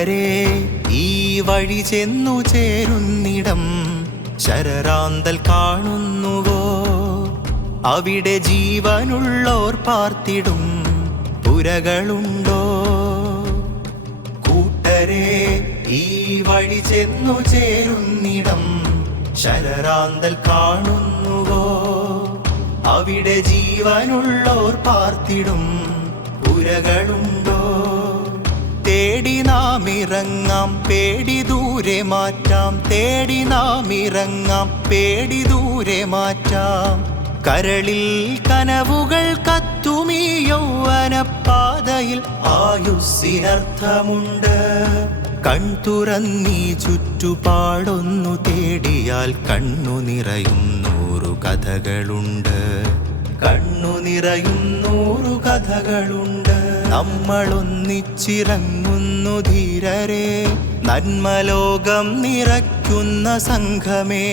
കൂട്ടരെ ഈ വഴി ചെന്നു ചേരുന്നിടം ശരറാന്തൽ കാണുന്നുവോ? അവിടെ ജീവനുള്ളോർ പാർത്തിടും പുരകളുണ്ടോ? കൂട്ടരെ ഈ വഴി ചെന്നു ചേരുന്നിടം ശരറാന്തൽ കാണുന്നുവോ? അവിടെ ജീവനുള്ളോർ പാർത്തിടും പുരകളുണ്ടോ? തേടി നാം ഇറങ്ങാം പേടി ദൂരെ മാറ്റാം തേടി നാം ഇറങ്ങാം പേടി ദൂരെ മാറ്റാം. കരളിൽ കനവുകൾ കത്തുമീ യൗവനപ്പാതയിൽ ആയുസ്സിനർത്ഥമുണ്ട്. കൺതുറന്നീ ചുറ്റുപാടൊന്നു തേടിയാൽ കണ്ണു നിറയും നൂറു കഥകളുണ്ട്. കണ്ണു നിറയും നൂറു കഥകളുണ്ട്. നമ്മൾ ഒന്നിച്ചിറങ്ങുന്നു ധീരരെ നന്മലോകം നിറയ്ക്കുന്ന സംഘമേ.